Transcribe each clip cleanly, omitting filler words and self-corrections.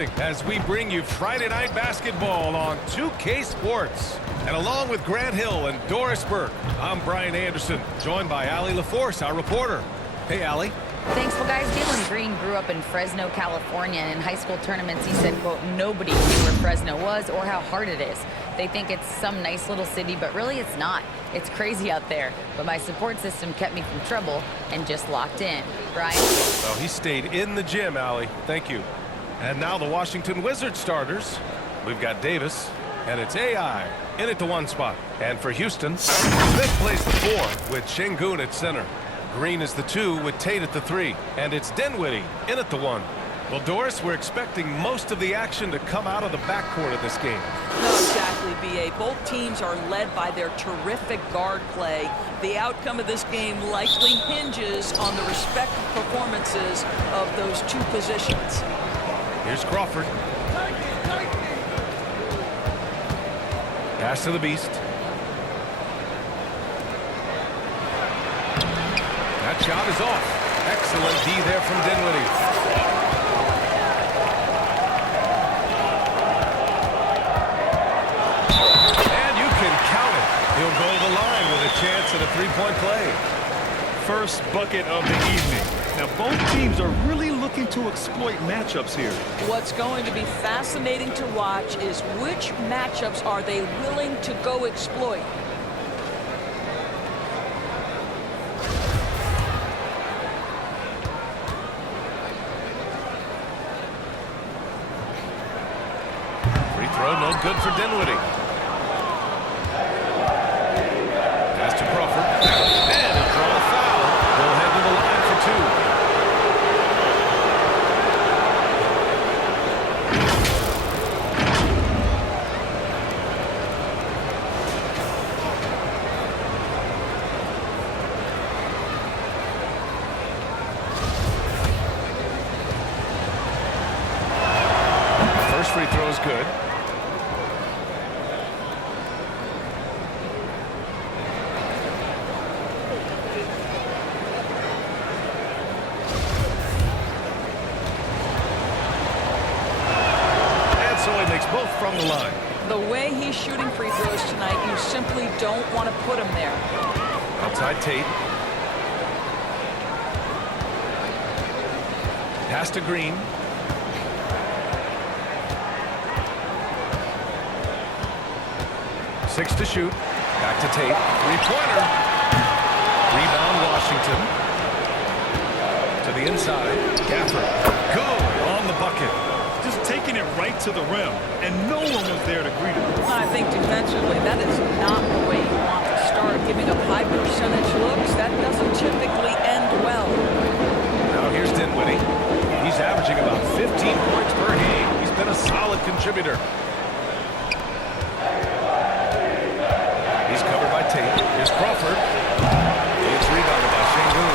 As we bring you Friday Night Basketball on 2K Sports. And along with Grant Hill and Doris Burke, I'm Brian Anderson, joined by Allie LaForce, our reporter. Hey, Allie. Thanks. Well, guys, Jalen Green grew up in Fresno, California, and in high school tournaments, he said, quote, nobody knew where Fresno was or how hard it is. They think it's some nice little city, but really it's not. It's crazy out there. But my support system kept me from trouble and just locked in. Brian? Well, he stayed in the gym, Allie. Thank you. And now the Washington Wizards starters. We've got Davis, and it's AI in at the 1 spot. And for Houston, Smith plays the 4 with Şengün at center. Green is the 2 with Tate at the 3. And it's Dinwiddie in at the 1. Well, Doris, we're expecting most of the action to come out of the backcourt of this game. No, exactly, B.A. Both teams are led by their terrific guard play. The outcome of this game likely hinges on the respective performances of those two positions. Here's Crawford. Pass to the Beast. That shot is off. Excellent D there from Dinwiddie. And you can count it. He'll go to the line with a chance at a three-point play. First bucket of the evening. Now, both teams are really looking to exploit matchups here. What's going to be fascinating to watch is which matchups are they willing to go exploit. Free throw, no good for Dinwiddie. Pass to Crawford. And he'll draw a foul. He'll head to the line for 2. First free throw is good. And so he makes both from the line. The way he's shooting free throws tonight, you simply don't want to put him there. Outside Tate. Pass to Green. Six to shoot. Back to Tate. Three-pointer. Rebound Washington. To the inside. Gafford. Good on the bucket. Just taking it right to the rim, and no one was there to greet him. I think defensively, that is not the way you want to start. Giving up high percentage looks, that doesn't typically end well. Now here's Dinwiddie. He's averaging about 15 points per game. He's been a solid contributor. He's covered by Tate. Here's Crawford. It's rebounded by Şengün.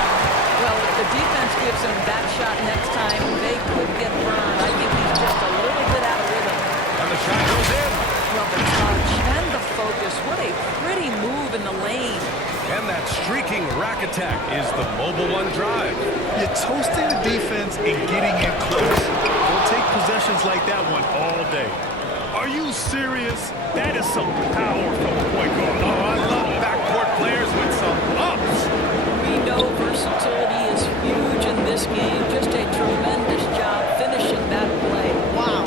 Well, if the defense gives him that shot next time, they could get burned. I think he's just a little bit out of rhythm. And the shot goes in. Well, the touch and the focus. What a pretty move in the lane. And that streaking rack attack is the mobile one drive. You're toasting the defense and getting in close. They'll take possessions like that one all day. Are you serious? That is some power from a point guard. Oh, I love backcourt players with some ups. We know versatility is huge in this game. Just a tremendous job finishing that play. Wow.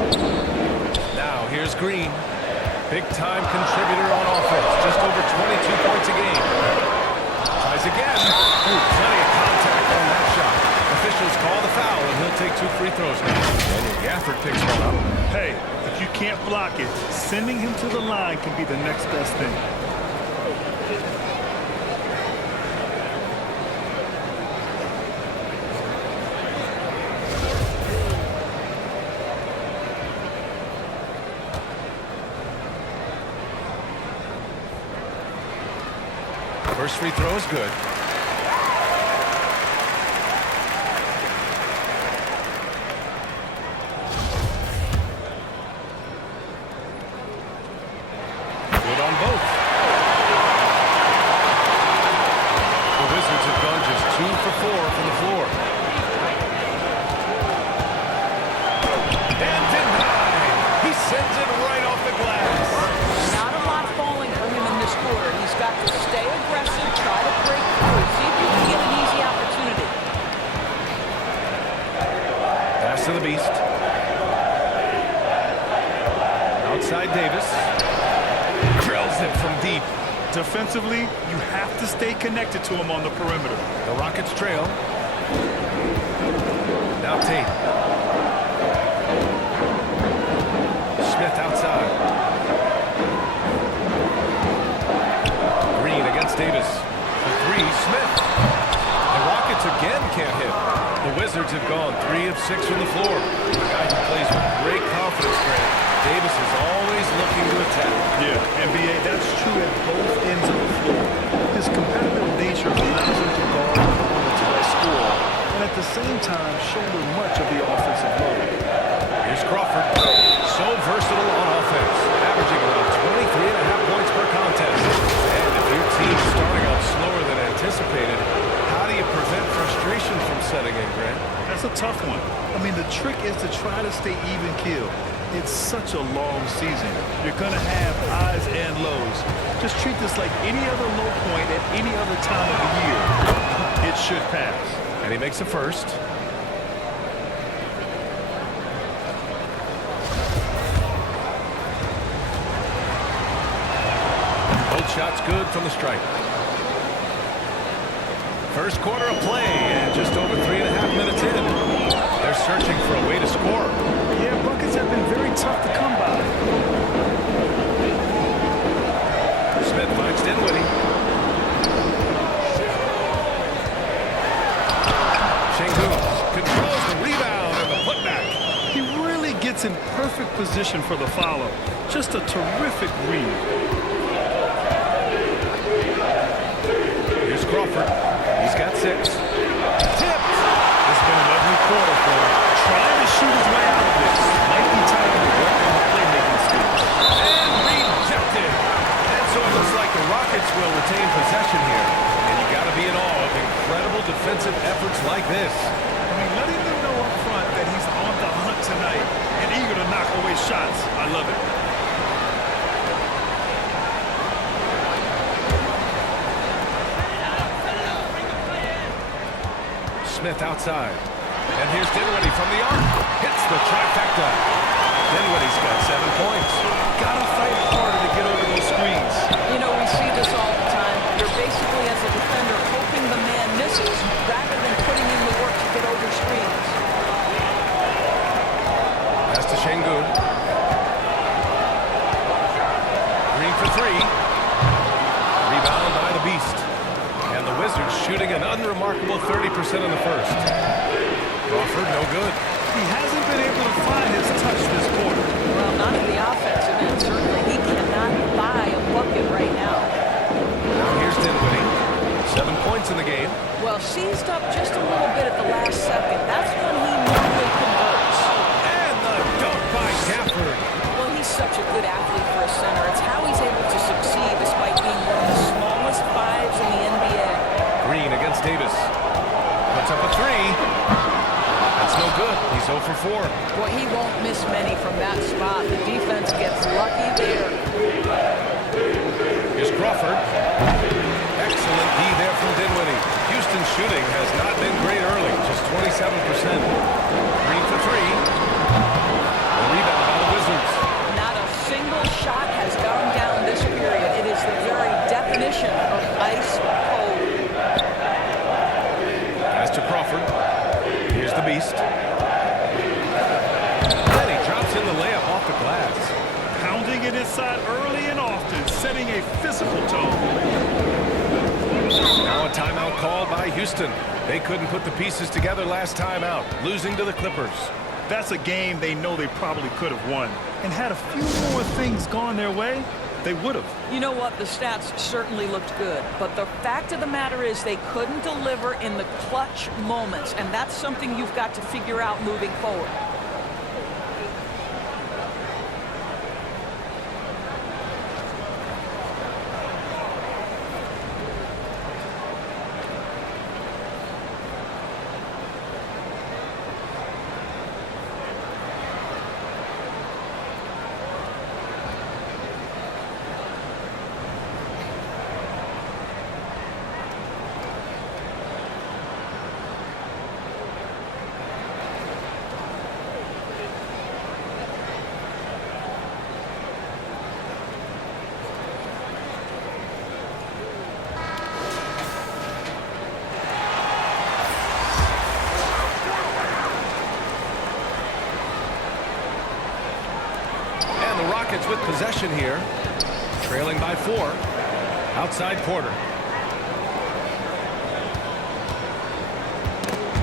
Now here's Green. Big-time contributor on offense. Just over 22 points a game. Tries again. Ooh, plenty of contact on that shot. Officials call the foul, and he'll take 2 free throws now. Daniel Gafford picks one up. Hey, if you can't block it, sending him to the line can be the next best thing. First free throw is good. Good on both. The Wizards have gone just 2 for 4 from the floor. And Outside Davis. Drills it from deep. Defensively, you have to stay connected to him on the perimeter. The Rockets trail. Now Tate. Smith outside. Green against Davis. The three, Smith. The Rockets again can't hit. The Wizards have gone 3 of 6 from the floor. A guy who plays with great confidence, Grant. Davis is always looking to attack. Yeah, NBA, that's true at both ends of the floor. His competitive nature allows him to guard opponents by score, and at the same time shoulder much of the offensive load. Here's Crawford. So versatile on offense, averaging around 23.5 points per contest. And if your team's starting out slower than anticipated, how do you prevent frustration from setting in, Grant? That's a tough one. I mean, the trick is to try to stay even keel. It's such a long season. You're going to have highs and lows. Just treat this like any other low point at any other time of the year. It should pass. And he makes a first. Both shots good from the stripe. First quarter of play, and just over 3.5 minutes in. They're searching for a way to score. Yeah, buckets have been very tough to come by. Smith finds Dinwiddie. Şengün controls the rebound and the putback. He really gets in perfect position for the follow. Just a terrific read. Here's Crawford. He's got 6. Tipped. It's been an ugly quarter for him. Trying to shoot his way out of this. Might be time to work on the playmaking skills. And rejected. And so it looks like the Rockets will retain possession here. And you got to be in awe of incredible defensive efforts like this. I mean, letting them know up front that he's on the hunt tonight and eager to knock away shots. I love it. Smith outside. And here's Dinwiddie from the arc. Hits the trifecta. Dinwiddie's got 7 points. Gotta fight harder to get over those screens. You know, we see this all the time. You're basically, as a defender, hoping the man misses rather than putting in the work to get over screens. Pass to Şengün. Green for 3. Rebound by the Beast. And the Wizards shooting an unremarkable 30% in the first. Crawford, no good. He hasn't been able to find his touch this quarter. Well, not in the offensive end. Certainly, he cannot buy a bucket right now. Now here's Dinwiddie. 7 points in the game. Well, seized up just a little bit at the last second. That's when he normally converts. And the dunk by Gafford. Well, he's such a good athlete for a center. It's how he's able to succeed despite being one of the smallest 5s in the NBA. Green against Davis. Puts up a 3. That's no good. He's 0 for 4. Boy, he won't miss many from that spot. The defense gets lucky there. Here's Crawford. Excellent D there from Dinwiddie. Houston's shooting has not been great early, just 27%. Green for 3. A rebound by the Wizards. Not a single shot has gone down this period. It is the very definition of ice cold. Pass to Crawford. Here's the Beast. Then he drops in the layup off the glass. Pounding it inside early and often, setting a physical tone. Now a timeout called by Houston. They couldn't put the pieces together last time out, losing to the Clippers. That's a game they know they probably could have won. And had a few more things gone their way, they would have. You know what? The stats certainly looked good. But the fact of the matter is they couldn't deliver in the clutch moments. And that's something you've got to figure out moving forward. Rockets with possession here. Trailing by 4. Outside Porter.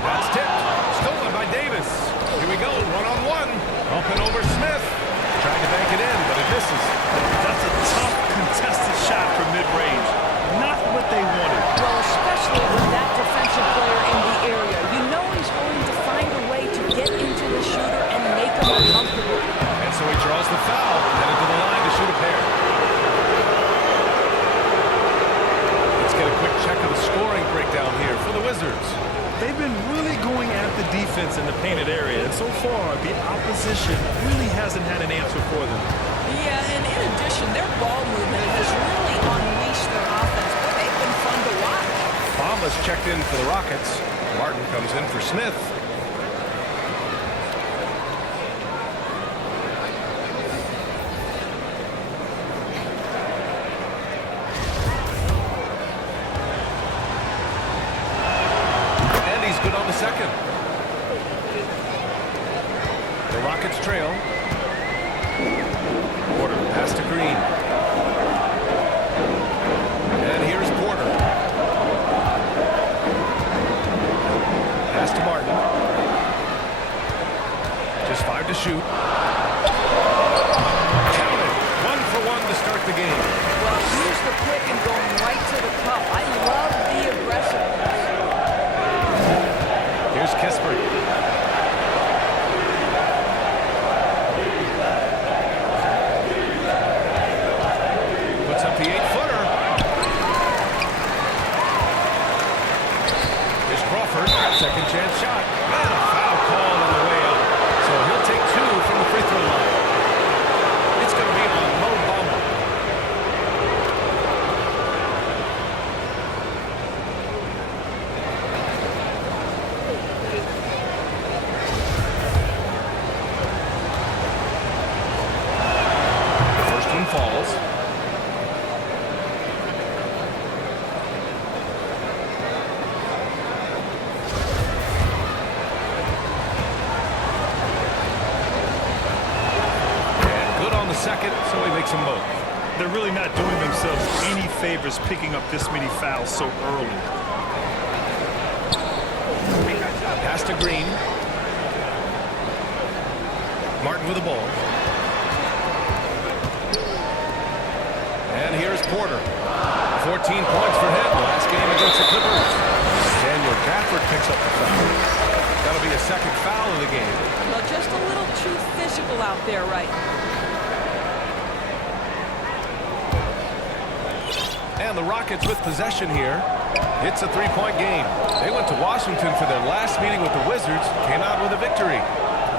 That's tipped. Stolen by Davis. Here we go. One-on-one. Up and over Smith. Trying to bank it in, but it misses. That's a tough, contested shot from mid-range. Not what they wanted. Well, especially with that defensive player in the area. You know he's going to find a way to get into the shooter and make him uncomfortable. And so he draws the foul. Headed to the line to shoot a pair. Let's get a quick check of the scoring breakdown here for the Wizards. They've been really going at the defense in the painted area, and so far, the opposition really hasn't had an answer for them. Yeah, and in addition, their ball movement has really unleashed their offense. But they've been fun to watch. Bamba's checked in for the Rockets. Martin comes in for Smith. And he's good on the second. The Rockets trail. Porter pass to Green. And here's Porter. Pass to Martin. Just 5 to shoot. Counted. 1-for-1 to start the game. Well, here's the pick and going right to the cup. I love the aggressiveness. Here's Kispert. Puts up the 8-footer. Here's Crawford. Second chance shot. And a foul call on the way up. So he'll take 2 from the free throw line. It's going to be on Mo Bamba. The first one falls. Second, so he makes them both. They're really not doing themselves any favors picking up this many fouls so early. Pass to Green. Martin with the ball. And here's Porter. 14 points for him last game against the Clippers. Daniel Gafford picks up the foul. That'll be a second foul of the game. Well, just a little too physical out there right now. And the Rockets with possession here. It's a 3-point game. They went to Washington for their last meeting with the Wizards, came out with a victory.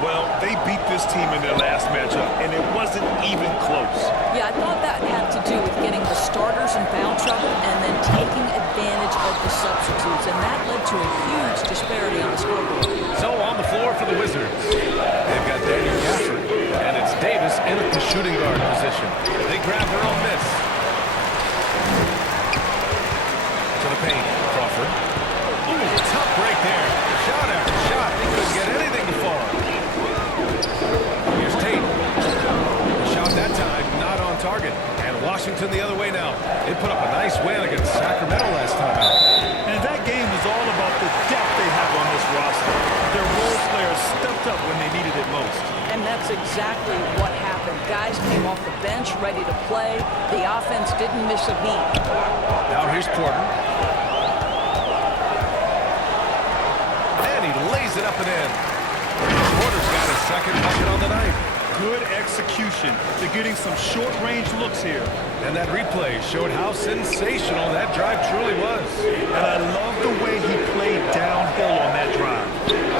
Well, they beat this team in their last matchup, and it wasn't even close. Yeah, I thought that had to do with getting the starters in foul trouble and then taking advantage of the substitutes, and that led to a huge disparity on the scoreboard. So on the floor for the Wizards, they've got Daniel Gafford, and it's Davis in at the shooting guard position. They grab their own miss. To the paint, Crawford. Ooh, tough break there. Shot after shot. He couldn't get anything to fall. Here's Tate. The shot that time, not on target. And Washington the other way now. They put up a nice win against Sacramento last time out. And that game was all about the depth they have on this roster. Their role players stepped up when they needed it most. And that's exactly what happened. Guys came off the bench ready to play. The offense didn't miss a beat. Now here's Porter. And he lays it up and in. Porter's got his second bucket on the night. Good execution. They're getting some short-range looks here. And that replay showed how sensational that drive truly was. And I love the way he played downhill on that drive.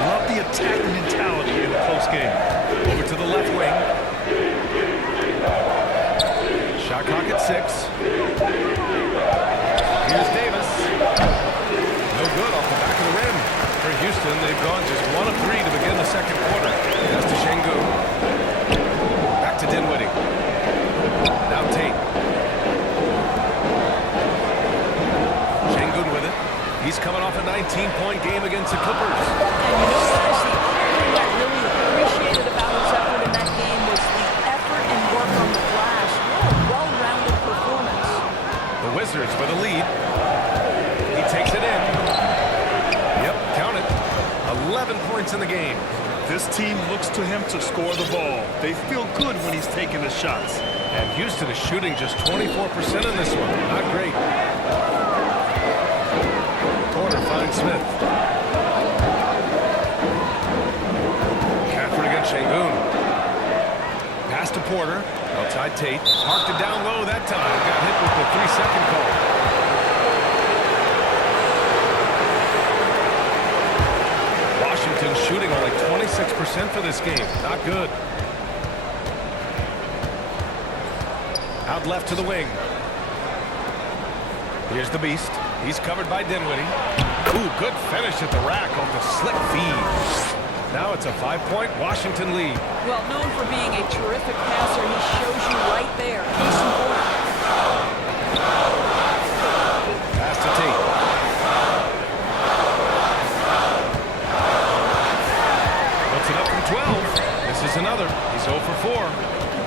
Love the attacking mentality in a close game. Over to the left wing. Shot clock at 6. Here's Davis. No good off the back of the rim. For Houston, they've gone just 1 of 3 to begin the second quarter. That's to Şengün. Back to Dinwiddie. Now Tate. Şengün with it. He's coming off a 19-point game against the Clippers. And you know, guys, the other thing I really appreciated about his effort in that game to score the ball. They feel good when he's taking the shots. And Houston is shooting just 24% in this one. Not great. Porter finds Smith. Catford against Şengün. Pass to Porter. Outside Tate. Marked it down low that time. Got hit with the 3-second call. Washington shooting only 26% for this game. Not good. Out left to the wing. Here's the Beast. He's covered by Dinwiddie. Ooh, good finish at the rack off the slick feed. Now it's a 5-point Washington lead. Well, known for being a terrific passer, he shows you right there. He's important. Pass to Tate. Puts it up from 12. This is another. He's 0 for 4.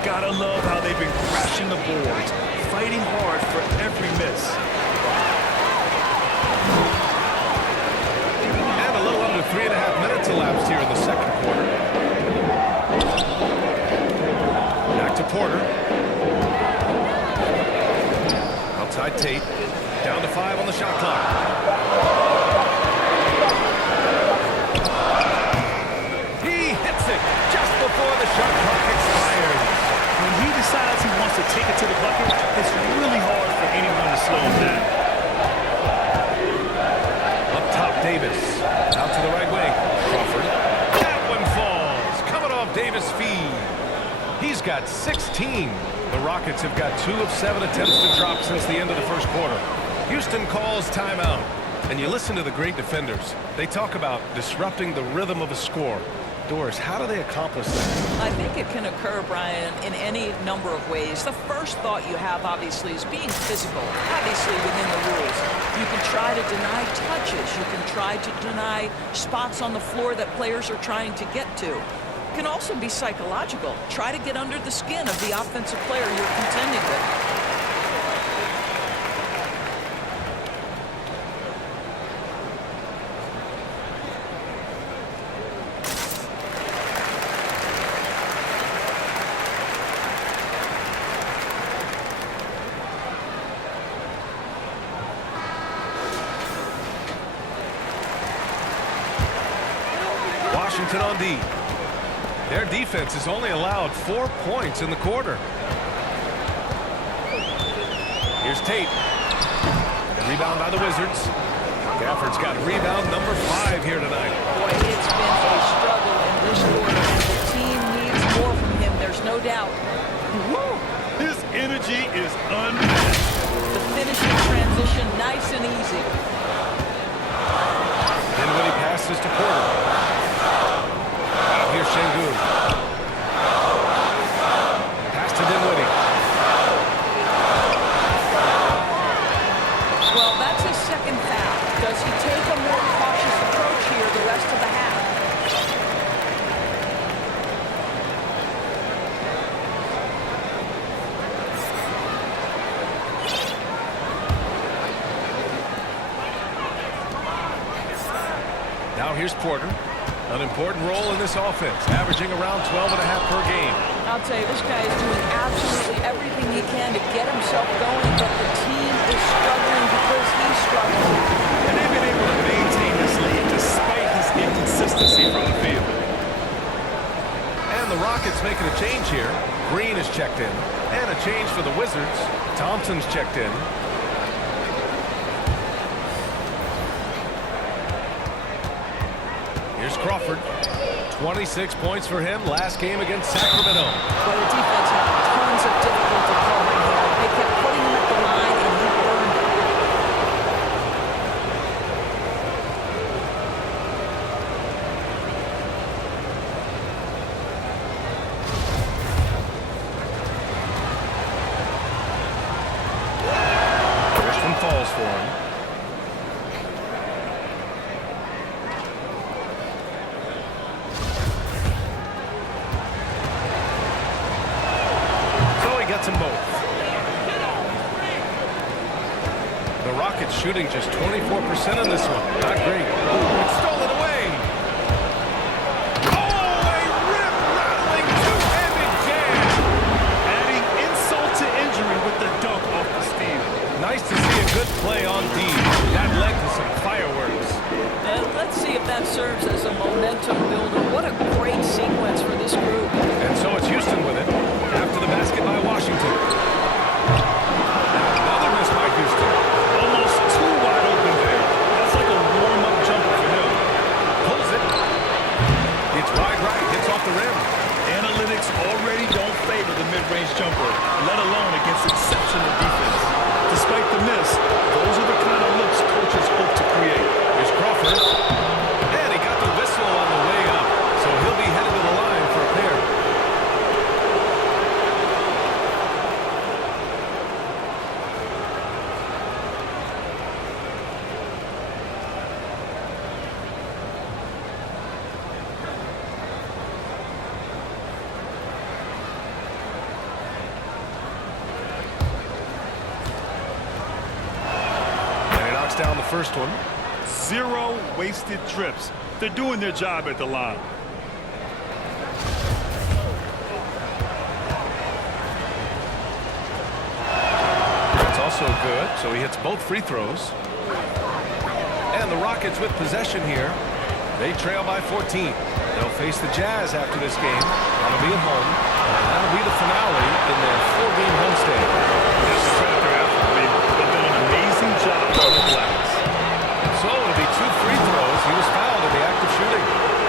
Gotta love how they've been crashing the boards, fighting hard for every miss. And a little under 3.5 minutes elapsed here in the second quarter. Back to Porter. Outside Tate. Down to 5 on the shot clock. He hits it just before the shot clock expires. When he decides he wants to take it to the bucket, it's really hard for anyone to slow him down. Up top, Davis. Out to the right wing. Crawford. That one falls. Coming off Davis' feed. He's got 16. The Rockets have got 2 of 7 attempts to drop since the end of the first quarter. Houston calls timeout. And you listen to the great defenders. They talk about disrupting the rhythm of a score. Doris, how do they accomplish that? I think it can occur, Brian, in any number of ways. The first thought you have, obviously, is being physical, obviously within the rules. You can try to deny touches. You can try to deny spots on the floor that players are trying to get to. It can also be psychological. Try to get under the skin of the offensive player you're contending with. Washington on D. Their defense has only allowed 4 points in the quarter. Here's Tate. Rebound by the Wizards. Gafford's got rebound number 5 here tonight. Boy, it's been a struggle in this quarter, and the team needs more from him, there's no doubt. Woo! His energy is unmatched. The finishing transition, nice and easy. Dinwiddie passes to Porter. Here's Şengün. Pass to Dinwiddie. Well, that's his second foul. Does he take a more cautious approach here the rest of the half? Now here's Porter. An important role in this offense, averaging around 12.5 per game. I'll tell you, this guy is doing absolutely everything he can to get himself going, but the team is struggling because he's struggling. And they've been able to maintain this lead despite his inconsistency from the field. And the Rockets making a change here. Green is checked in. And a change for the Wizards. Thompson's checked in. Here's Crawford. 26 points for him last game against Sacramento. Well, the defense had tons of difficulty covering him. They kept putting him at the line, and he burned it. First one falls for him. Gets them both. The Rockets shooting just 24% in this one. Not great. Ooh, it's stolen away. Oh, a rip mid-range jumper, let alone against exceptional defense. Despite the miss, those are the kind of looks coaches hope to create. Here's Crawford. And he got the whistle on the way up. So he'll be headed to the line for a pair. Down the first one. 0 wasted trips. They're doing their job at the line. That's also good, so he hits both free throws. And the Rockets with possession here. They trail by 14. They'll face the Jazz after this game. That'll be at home, and that'll be the finale in their 4-game homestand. This is credit their effort. They've done an amazing job on the glass. So it'll be 2 free throws. He was fouled in the act of shooting.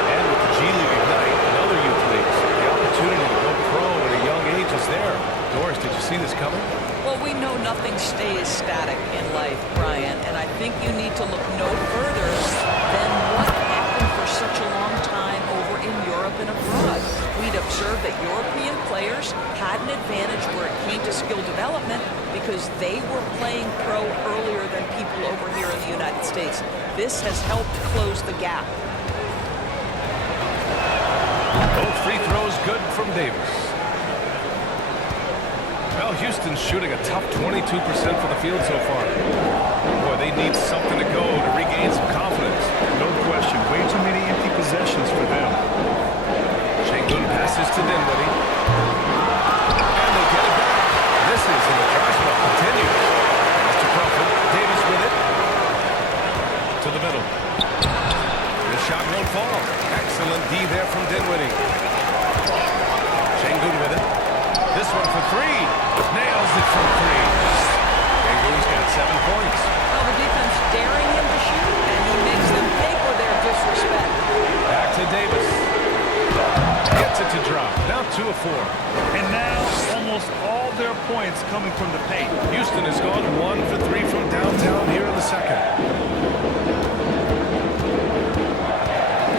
And with the G League Ignite and other youth leagues, the opportunity to go pro at a young age is there. Doris, did you see this coming? Well, we know nothing stays static in life, Brian, and I think you need to look no further than what happened for such a long time over in Europe and abroad. We'd observed that European players had an advantage where it came to skill development because they were playing pro earlier than people over here in the United States. This has helped close the gap. Both free throws good from Davis. Well, Houston's shooting a top 22% for the field so far. Boy, they need something to go to regain some confidence. No question. Way too many empty possessions for them. Sengun passes to Dinwiddie. And they get it back. Misses, and the drive spell continues. Pass to Crawford. Davis with it. To the middle. The shot won't fall. Excellent D there from Dinwiddie. Sengun with it. This one for 3. Nails it from 3. Sengun's got 7 points. Well, the defense daring him to shoot, and he makes them pay for their disrespect. Back to Davis. Gets it to drop. Now 2 of 4. And now almost all their points coming from the paint. Houston has gone 1 for 3 from downtown here in the second.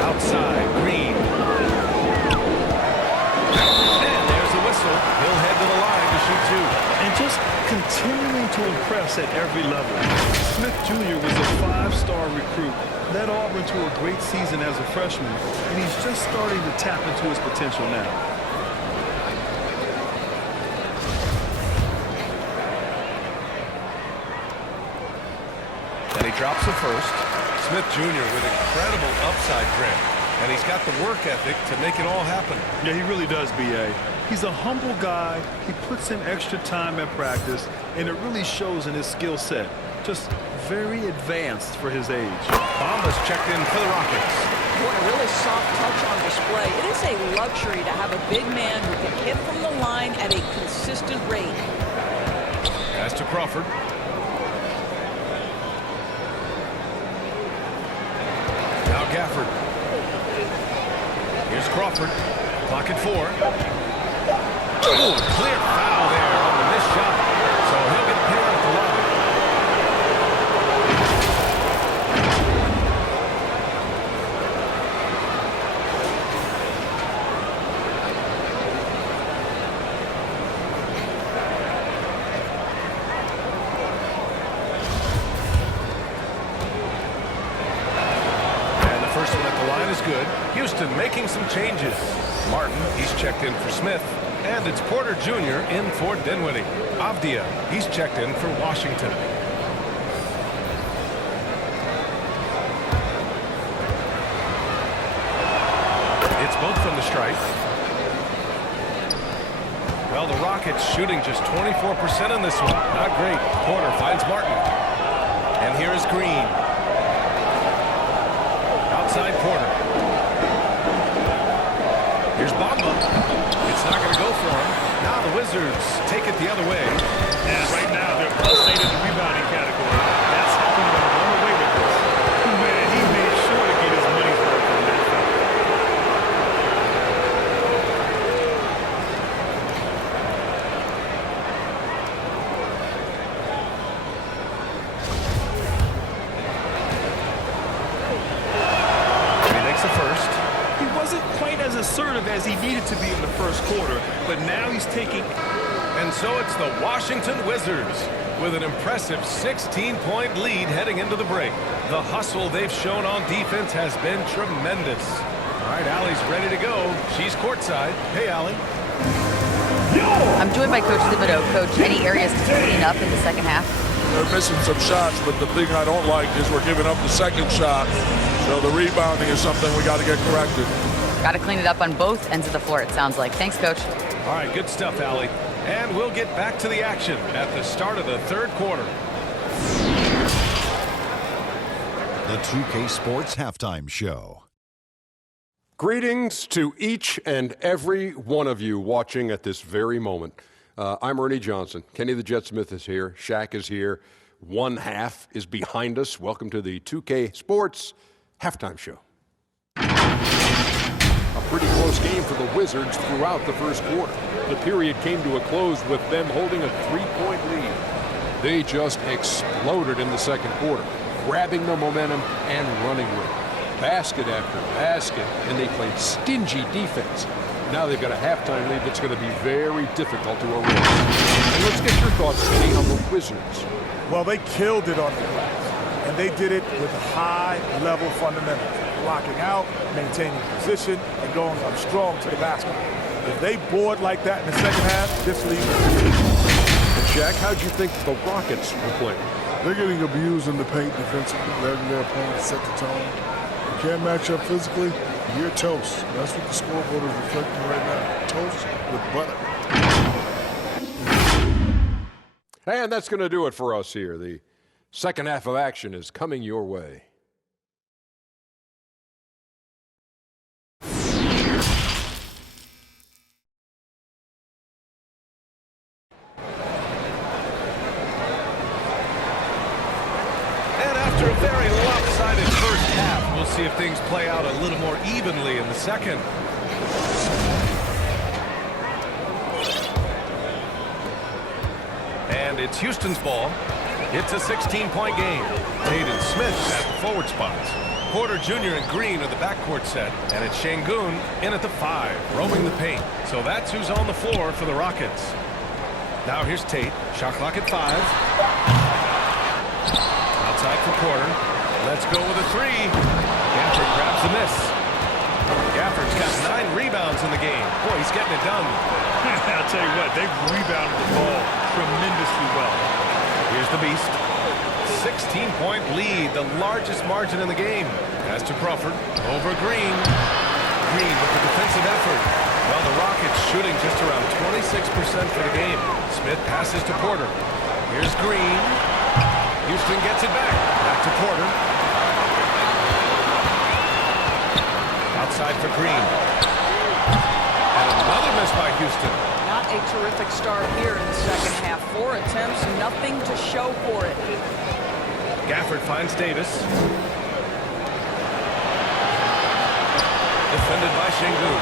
Outside, Green. And there's the whistle. He'll head to the line to shoot 2. And just continuing to impress at every level. Smith Jr. was a 5-star recruit, led Auburn to a great season as a freshman, and he's just starting to tap into his potential now. And he drops the first. Smith Jr. with incredible upside grip. And he's got the work ethic to make it all happen. Yeah, he really does, B.A. He's a humble guy. He puts in extra time at practice, and it really shows in his skill set. Just very advanced for his age. Bamba's checked in for the Rockets. Boy, a really soft touch on display. It is a luxury to have a big man who can hit from the line at a consistent rate. Pass to Crawford. Now Gafford. Here's Crawford. Clock at 4. Ooh, clear foul there on the missed shot. So he'll get a pair at the line. And the first one at the line is good. Houston making some changes. Martin, he's checked in for Smith. And it's Porter Jr. in for Dinwiddie. Avdia, he's checked in for Washington. It's both from the stripe. Well, the Rockets shooting just 24% in this one. Not great. Porter finds Martin. And here is Green. Outside Porter. Here's Bamba. It's not going to go for him. Now the Wizards take it the other way. And right now they're +8 in the rebounding category. That's helping them run away with this. Man, he made sure to get his money's worth on that foul. as he needed to be in the first quarter, but now he's taking... And so it's the Washington Wizards with an impressive 16-point lead heading into the break. The hustle they've shown on defense has been tremendous. All right, Allie's ready to go. She's courtside. Hey, Allie. I'm joined by Coach Thibodeau. Coach, any areas to clean up in the second half? They're missing some shots, but the thing I don't like is we're giving up the second shot. So the rebounding is something we got to get corrected. Got to clean it up on both ends of the floor, it sounds like. Thanks, Coach. All right, good stuff, Allie. And we'll get back to the action at the start of the third quarter. The 2K Sports Halftime Show. Greetings to each and every one of you watching at this very moment. I'm Ernie Johnson. Kenny the Jet Smith is here. Shaq is here. One half is behind us. Welcome to the 2K Sports Halftime Show. A pretty close game for the Wizards throughout the first quarter. The period came to a close with them holding a 3-point lead. They just exploded in the second quarter, grabbing the momentum and running with it. Basket after basket, and they played stingy defense. Now they've got a halftime lead that's going to be very difficult to erase. And let's get your thoughts, Kenny, on the Wizards. Well, they killed it on the glass, and they did it with high-level fundamentals, blocking out, maintaining position, and going up strong to the basket. If they board like that in the second half, this lead is... And Shaq, how'd you think the Rockets were playing? They're getting abused in the paint defensively, letting their opponents set the tone. You can't match up physically, you're toast. That's what the scoreboard is reflecting right now. Toast with butter. And that's going to do it for us here. The second half of action is coming your way. After a very lopsided first half, we'll see if things play out a little more evenly in the second. And it's Houston's ball. It's a 16-point game. Tate and Smith at the forward spots. Porter Jr. and Green are the backcourt set. And it's Şengün in at the 5, roaming the paint. So that's who's on the floor for the Rockets. Now here's Tate. Shot clock at 5. Outside for Porter. Let's go with a 3. Gafford grabs the miss. Gafford's got 9 rebounds in the game. Boy, he's getting it done. I'll tell you what, they've rebounded the ball tremendously well. Here's the Beast. 16-point lead, the largest margin in the game. As to Crawford. Over Green. Green with the defensive effort. Well, the Rockets shooting just around 26% for the game. Smith passes to Porter. Here's Green. Houston gets it back. Back to Porter. Outside for Green. And another miss by Houston. Not a terrific start here in the second half. 4 attempts, nothing to show for it. Gafford finds Davis. Defended by Şengün.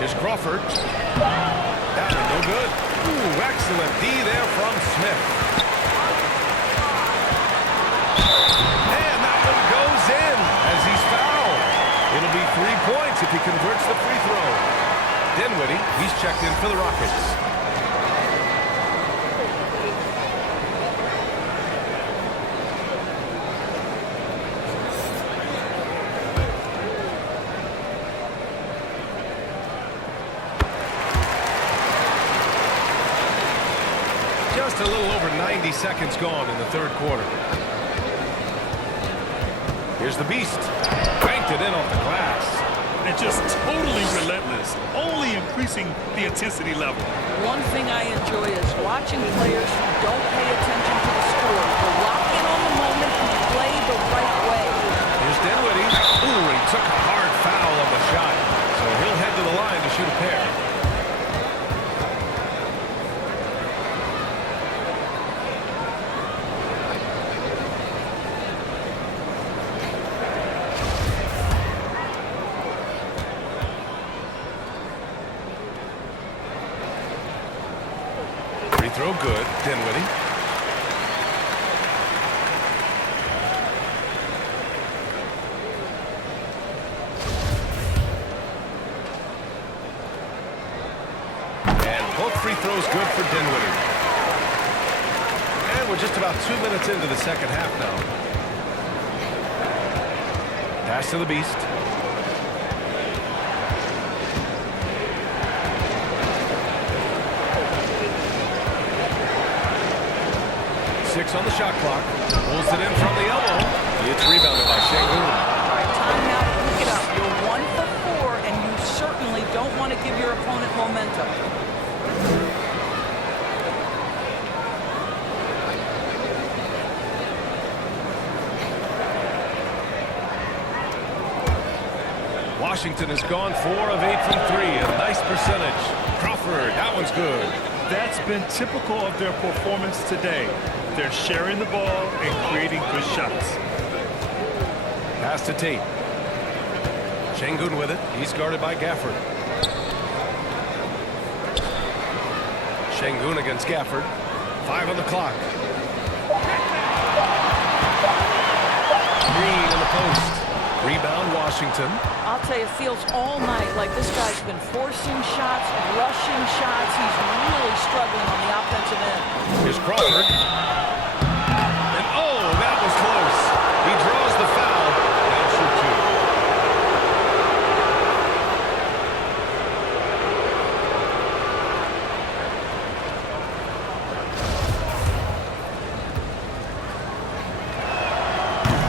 Here's Crawford. That one no good. Ooh, excellent D there from Smith. And that one goes in as he's fouled. It'll be 3 points if he converts the free throw. Dinwiddie, he's checked in for the Rockets. Just a little over 90 seconds gone in the third quarter. Here's the Beast. Banked it in off the glass. And just totally relentless, only increasing the intensity level. One thing I enjoy is watching players who don't pay attention to the score, but lock in on the moment and play the right way. Here's Dinwiddie. Ooh, he took a hard foul on the shot. So he'll head to the line to shoot a pair. Free throw good. Dinwiddie. Both free throws good for Dinwiddie. And we're just about 2 minutes into the second half now. Pass to the Beast. Six on the shot clock. Pulls it in from the elbow. It's rebounded by Şengün. All right, timeout, pick it up. You're 1 for 4, and you certainly don't want to give your opponent momentum. Washington has gone 4 of 8 from 3. A nice percentage. Crawford, that one's good. That's been typical of their performance today. They're sharing the ball and creating good shots. Pass to Tate. Şengün with it. He's guarded by Gafford. Şengün against Gafford. 5 on the clock. Green in the post. Rebound Washington. I'll tell you, it feels all night like this guy's been forcing shots, rushing shots. He's really struggling on the offensive end. Here's Crawford. And oh, that was close. He draws the foul. That'll shoot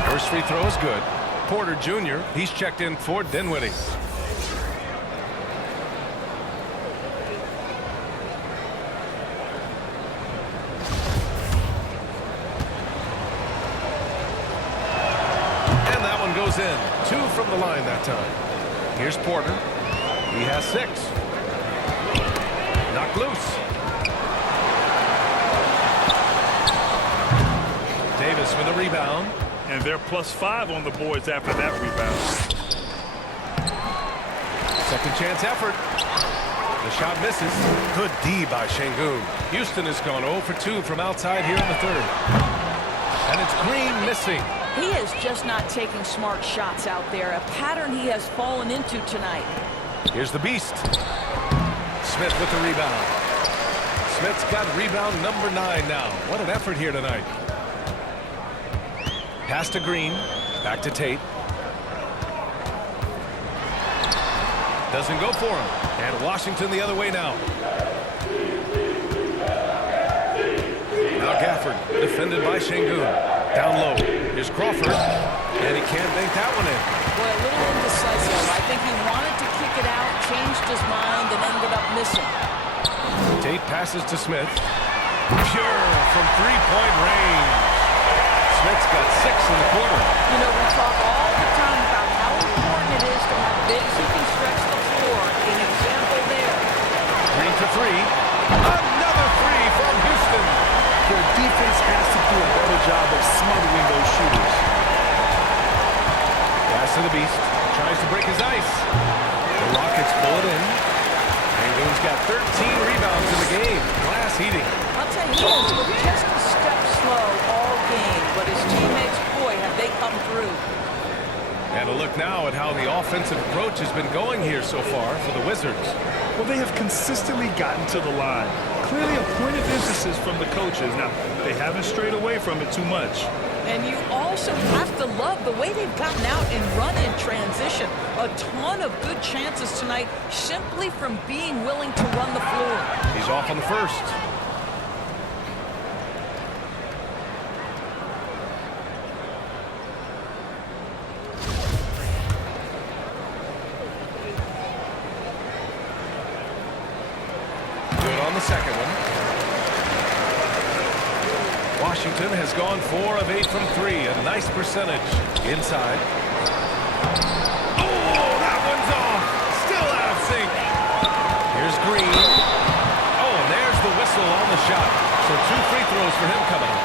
2. First free throw is good. Porter Jr., he's checked in for Dinwiddie. And that one goes in. 2 from the line that time. Here's Porter. He has 6. Knocked loose. Davis with a rebound. And they're +5 on the boards after that rebound. Second chance effort. The shot misses. Good D by Şengün. Houston has gone 0 for 2 from outside here in the third. And it's Green missing. He is just not taking smart shots out there, a pattern he has fallen into tonight. Here's the Beast. Smith with the rebound. Smith's got rebound number 9 now. What an effort here tonight. Pass to Green. Back to Tate. Doesn't go for him. And Washington the other way now. Now Gafford, defended by Şengün. Down low. Here's Crawford. And he can't bank that one in. Boy, a little indecisive. I think he wanted to kick it out, changed his mind, and ended up missing. Tate passes to Smith. Pure from three-point range. Smith's got 6 in the quarter. You know, we talk all the time about how important it is to have bigs who can stretch the floor. An example there. Green for 3. Another 3 from Houston. Their defense has to do a better job of smothering those shooters. Pass to the Beast. Tries to break his ice. The Rockets pull it in. Şengün's got 13 rebounds in the game. Glass heating. I'll tell you, he has looked just a step slow all game, but his teammates, boy, have they come through. And a look now at how the offensive approach has been going here so far for the Wizards. Well, they have consistently gotten to the line. Clearly a point of emphasis from the coaches. Now, they haven't strayed away from it too much. And you also have to love the way they've gotten out and run in transition. A ton of good chances tonight simply from being willing to run the floor. He's off on the first. Good on the second one. Washington has gone 4 of 8 from 3. A nice percentage. Inside. Oh, that one's off. Still out of sync. Here's Green. Oh, and there's the whistle on the shot. So 2 free throws for him coming up.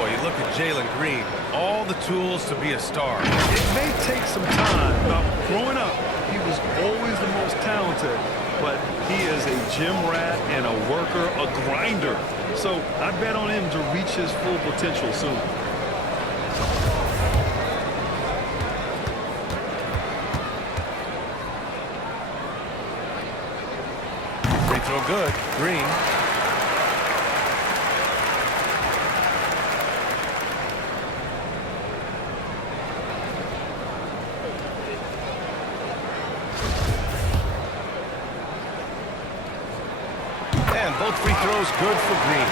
Boy, you look at Jalen Green. All the tools to be a star. It may take some time. Now, growing up, he was always the most talented, but he is a gym rat and a worker, a grinder. So I bet on him to reach his full potential soon. Free throw good. Green. And both free throws good for Green.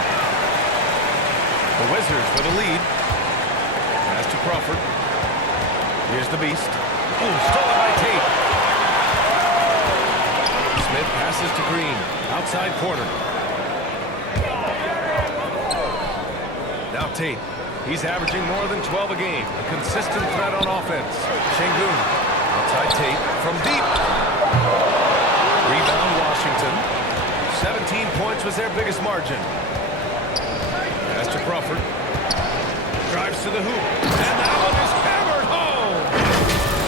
The Wizards with a lead. Pass to Crawford. Here's the Beast. Oh, stolen by Tate. Smith passes to Green. Outside corner. Now Tate. He's averaging more than 12 a game. A consistent threat on offense. Şengün. Outside Tate from deep. Rebound Washington. 17 points was their biggest margin. Pass to Crawford. Drives to the hoop. And that one is hammered home.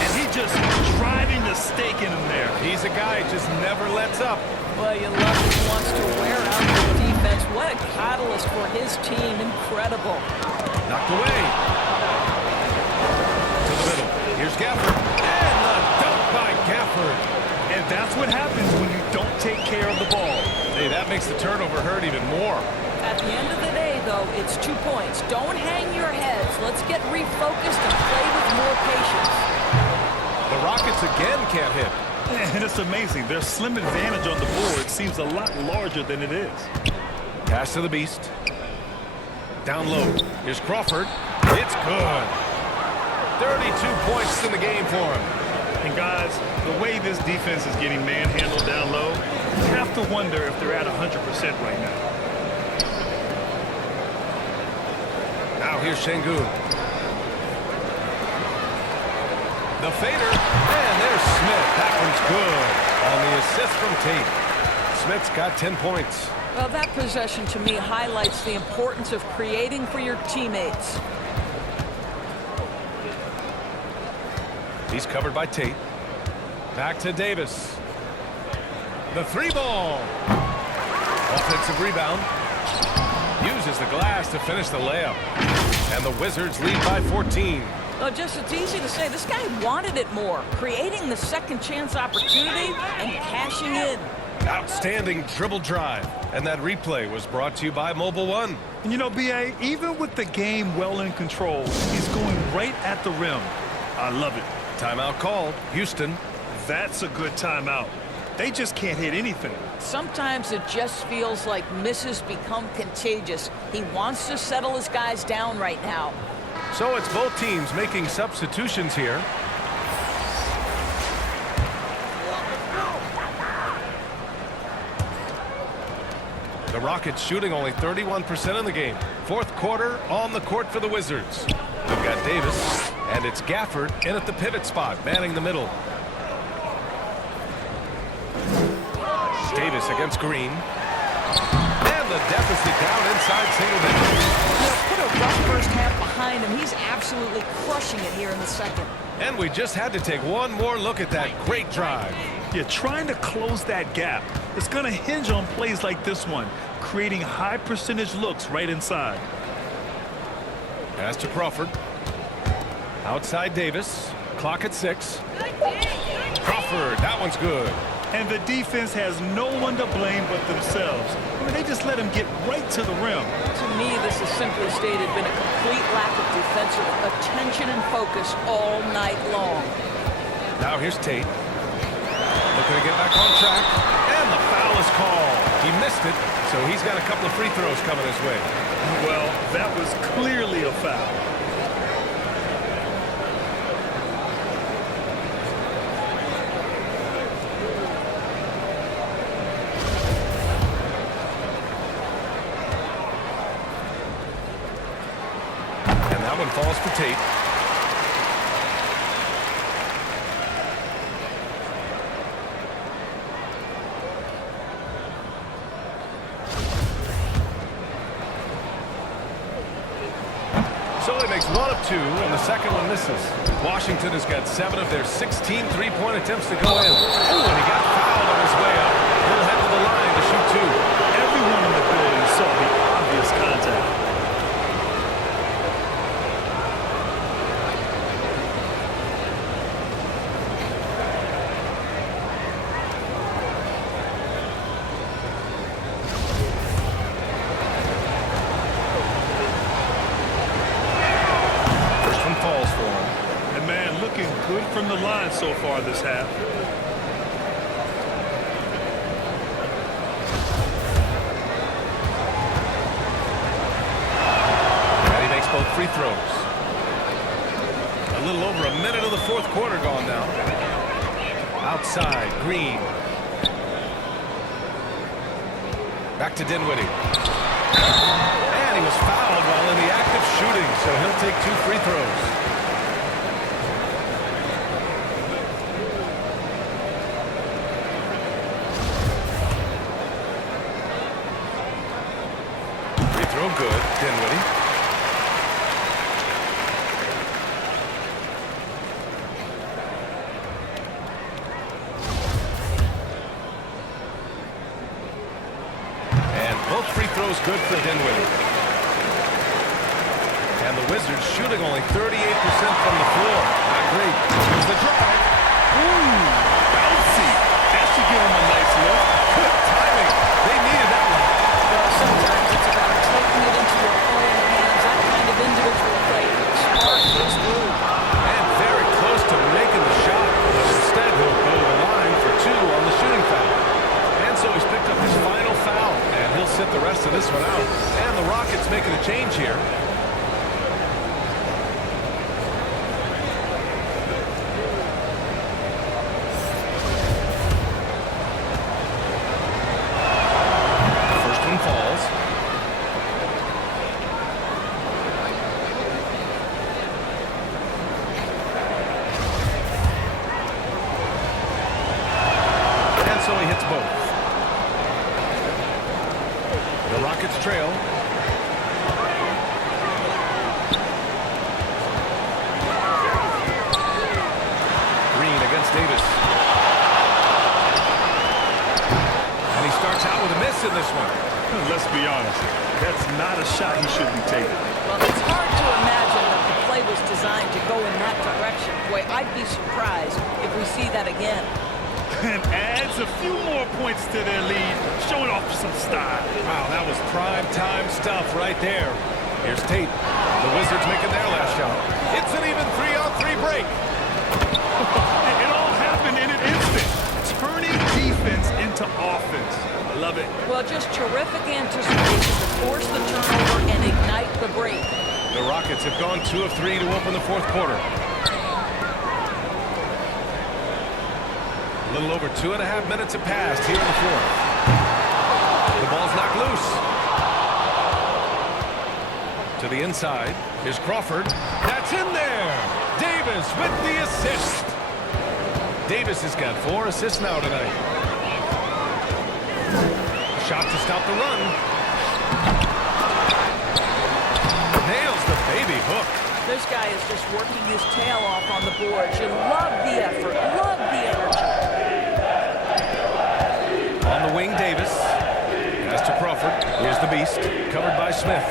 And he just driving the stake in him there. He's a guy who just never lets up. Well, you love it. He wants to wear out the defense. What a catalyst for his team. Incredible. Knocked away. To the middle. Here's Gafford. And the dunk by Gafford. And that's what happens when you don't take care of the ball. Hey, that makes the turnover hurt even more. At the end of the day, though, it's 2 points. Don't hang your heads. Let's get refocused and play with more patience. The Rockets again can't hit. And it's amazing. Their slim advantage on the board seems a lot larger than it is. Pass to the Beast. Down low. Here's Crawford. It's good. 32 points in the game for him. And guys, the way this defense is getting manhandled down low, you have to wonder if they're at 100% right now. Now here's Şengün. The fader. And there's Smith. That one's good. On the assist from Tate. Smith's got 10 points. Well, that possession to me highlights the importance of creating for your teammates. He's covered by Tate. Back to Davis. The 3-ball. Offensive rebound. Uses the glass to finish the layup. And the Wizards lead by 14. Oh, just it's easy to say. This guy wanted it more. Creating the second chance opportunity and cashing in. Outstanding dribble drive. And that replay was brought to you by Mobile One. And you know, B.A., even with the game well in control, he's going right at the rim. I love it. Timeout called. Houston. That's a good timeout. They just can't hit anything. Sometimes it just feels like misses become contagious. He wants to settle his guys down right now. So it's both teams making substitutions here. The Rockets shooting only 31% in the game. Fourth quarter on the court for the Wizards. We've got Davis, and it's Gafford in at the pivot spot, manning the middle. Davis against Green. And the deficit down inside single digits. You know, put a rough first half behind him. He's absolutely crushing it here in the second. And we just had to take one more look at that great drive. You're trying to close that gap. It's going to hinge on plays like this one, creating high percentage looks right inside. Pass to Crawford. Outside Davis. Clock at 6. Crawford, that one's good. And the defense has no one to blame but themselves. I mean, they just let him get right to the rim. To me, this has simply stated been a complete lack of defensive attention and focus all night long. Now here's Tate. Looking to get back on track. And the foul is called. He missed it, so he's got a couple of free throws coming his way. Well, that was clearly a foul. That one falls for Tate. So he makes 1 of 2, and the second one misses. Washington has got 7 of their 16 three-point attempts to go in. Ooh, and he got fouled on his way up. He'll head to the line to shoot 2. Everyone in the building saw the obvious contact. from the line so far this half. And he makes both free throws. A little over a minute of the fourth quarter gone now. Outside, Green. Back to Dinwiddie. And he was fouled while in the act of shooting, so he'll take 2 free throws. Free throw good, Dinwiddie. Both free throws good for Dinwiddie. And the Wizards shooting only 38% from the floor. Not great. Here's the drive. Ooh, bouncy. That should give him a nice look. Good timing. They needed that one. Well, sometimes it's about taking it into your own hands. That kind of individual play sparks this move. And very close to making the shot. But instead, he'll go to the line for 2 on the shooting foul. And so he's picked up his final foul. And he'll sit the rest of this one out. And the Rockets making a change here. First one falls. And so he hits both. The Rockets trail. Green against Davis. And he starts out with a miss in this one. Let's be honest. That's not a shot he should be taking. Well, it's hard to imagine that the play was designed to go in that direction. Boy, I'd be surprised if we see that again. And adds a few more points to their lead, showing off some style. Wow, that was prime time stuff right there. Here's Tate. The Wizards making their last shot. It's an even 3-on-3 break. It all happened in an instant. Turning defense into offense. I love it. Well, just terrific anticipation to force the turnover and ignite the break. The Rockets have gone 2 of 3 to open the fourth quarter. A little over 2.5 minutes have passed here in the fourth. The ball's knocked loose. To the inside. Here's Crawford. That's in there. Davis with the assist. Davis has got 4 assists now tonight. Shot to stop the run. Nails the baby hook. This guy is just working his tail off on the boards. You love the effort, love the energy. On the wing, Davis. Pass to Crawford. Here's the Beast. Covered by Smith.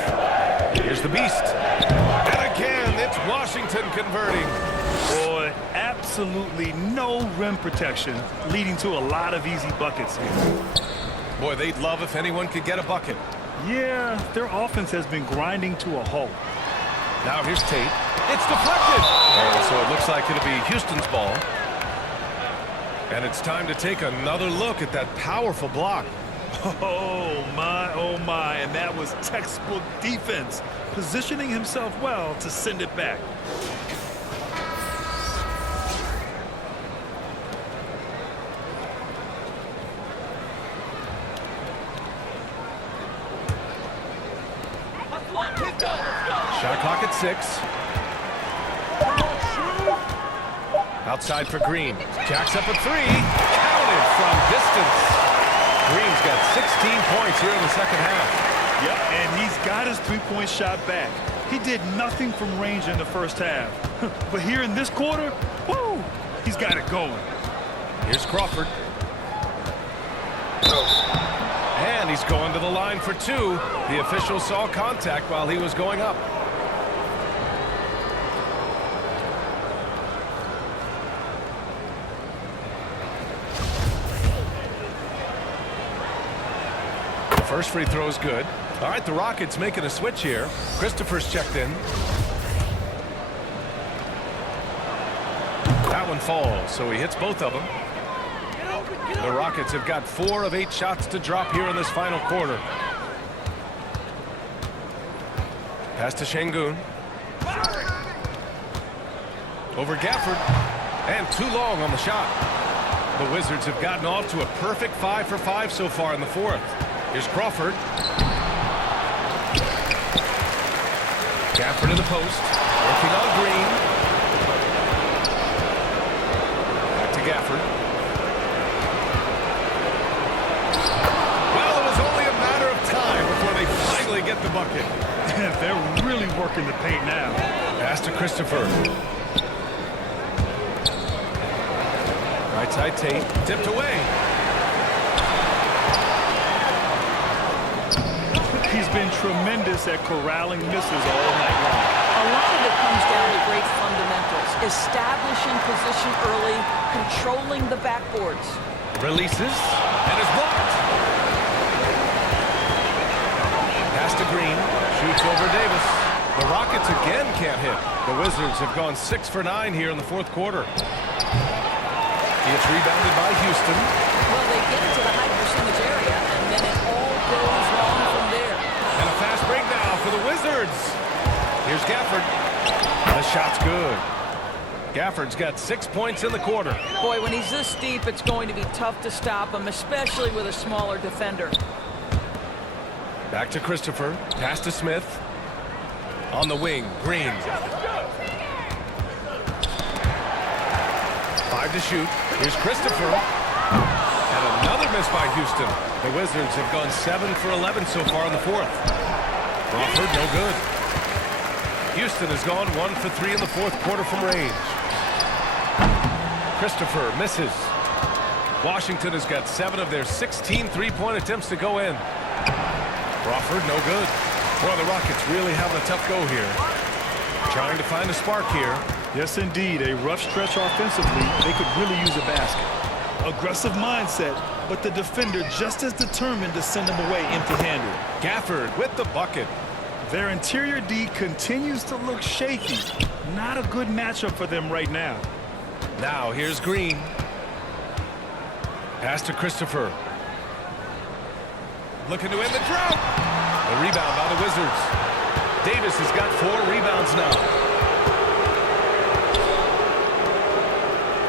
Here's the Beast. And again, it's Washington converting. Boy, absolutely no rim protection, leading to a lot of easy buckets here. Boy, they'd love if anyone could get a bucket. Yeah, their offense has been grinding to a halt. Now here's Tate. It's deflected. And so it looks like it'll be Houston's ball. And it's time to take another look at that powerful block. Oh my, and that was textbook defense, positioning himself well to send it back. Shot clock at 6. Outside for Green. Jacks up a 3. Counted from distance. Green's got 16 points here in the second half. Yep, and he's got his three-point shot back. He did nothing from range in the first half. But here in this quarter, woo, he's got it going. Here's Crawford. And he's going to the line for 2. The official saw contact while he was going up. The first free throw is good. All right, the Rockets making a switch here. Christopher's checked in. that one falls, so he hits both of them. The Rockets have got 4 of 8 shots to drop here in this final quarter. Pass to Şengün. Over Gafford. And too long on the shot. The Wizards have gotten off to a perfect 5 for 5 so far in the fourth. Here's Crawford. Gafford in the post. Working on Green. Back to Gafford. Well, it was only a matter of time before they finally get the bucket. They're really working the paint now. Pass to Christopher. Right side Tate. Tipped away. He's been tremendous at corralling misses all night long. A lot of it comes down to great fundamentals. Establishing position early, controlling the backboards. Releases and is blocked. Pass to Green. Shoots over Davis. The Rockets again can't hit. The Wizards have gone 6 for 9 here in the fourth quarter. He gets rebounded by Houston. Well, they get into the high percentage area, and then it all goes wrong from there. And a fast break now for the Wizards. Here's Gafford. The shot's good. Gafford's got 6 points in the quarter. Boy, when he's this deep, it's going to be tough to stop him, especially with a smaller defender. Back to Christopher. Pass to Smith. On the wing, Green. 5 to shoot. Here's Christopher. And another miss by Houston. The Wizards have gone 7 for 11 so far in the fourth. Crawford, no good. Houston has gone 1 for 3 in the fourth quarter from range. Christopher misses. Washington has got 7 of their 16 three-point attempts to go in. Crawford, no good. Boy, the Rockets really having a tough go here. Trying to find a spark here. Yes, indeed. A rough stretch offensively. They could really use a basket. Aggressive mindset, but the defender just as determined to send them away empty-handed. Gafford with the bucket. Their interior D continues to look shaky. Not a good matchup for them right now. Now here's Green. Pass to Christopher. Looking to end the drought. The rebound by the Wizards. Davis has got 4 rebounds now.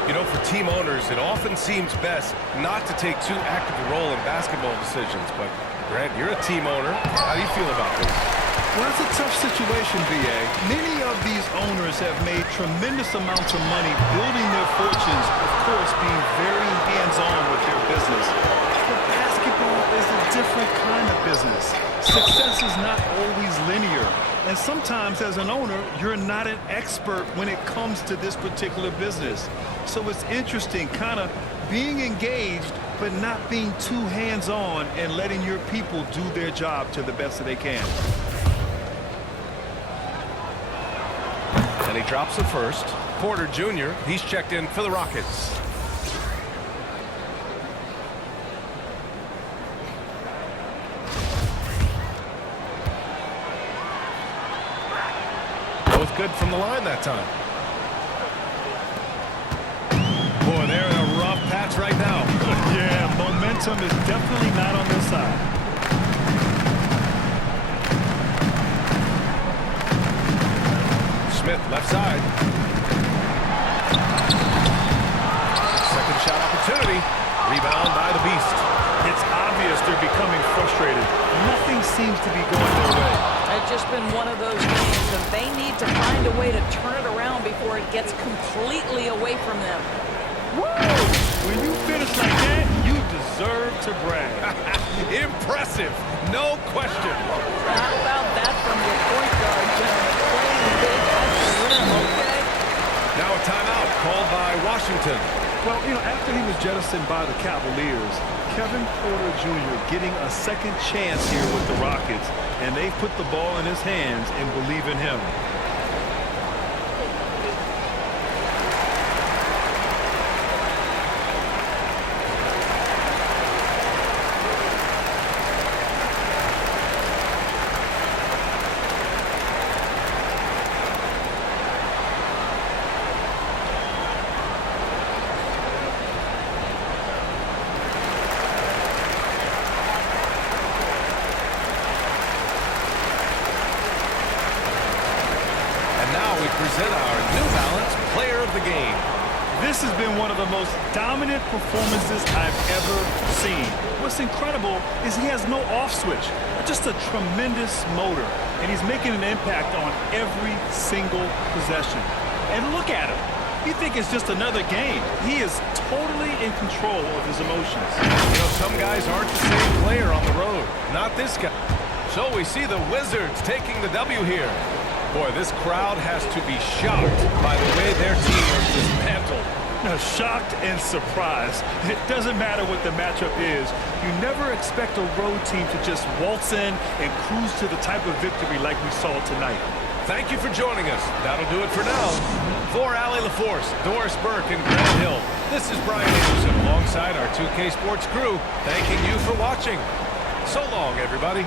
You know, for team owners, it often seems best not to take too active a role in basketball decisions. But, Grant, you're a team owner. How do you feel about this? Well, it's a tough situation, B.A. Many of these owners have made tremendous amounts of money building their fortunes, of course, being very hands-on with their business. But basketball is a different kind of business. Success is not always linear. And sometimes, as an owner, you're not an expert when it comes to this particular business. So it's interesting, kind of being engaged, but not being too hands-on and letting your people do their job to the best that they can. And he drops the first. Porter Jr., he's checked in for the Rockets. Both good from the line that time. Boy, they're in a rough patch right now. Yeah, momentum is definitely not on their side. Smith, left side. Second shot opportunity. Rebound by the Beast. It's obvious they're becoming frustrated. Nothing seems to be going their way. It's just been one of those games, and they need to find a way to turn it around before it gets completely away from them. Woo! When you finish like that, you deserve to brag. Impressive, no question. How about that from your point guard, gentlemen? Playing big at the rim, okay? Now a timeout called by Washington. Well, you know, after he was jettisoned by the Cavaliers, Kevin Porter Jr. getting a second chance here with the Rockets, and they put the ball in his hands and believe in him. present our New Balance Player of the Game. This has been one of the most dominant performances I've ever seen. What's incredible is he has no off switch, just a tremendous motor, and he's making an impact on every single possession. And look at him. You think it's just another game. He is totally in control of his emotions. You know, some guys aren't the same player on the road. Not this guy. So we see the Wizards taking the W here. Boy, this crowd has to be shocked by the way their team was dismantled. Now, shocked and surprised. It doesn't matter what the matchup is. You never expect a road team to just waltz in and cruise to the type of victory like we saw tonight. Thank you for joining us. That'll do it for now. For Allie LaForce, Doris Burke, and Grant Hill, this is Brian Anderson alongside our 2K Sports crew, thanking you for watching. So long, everybody.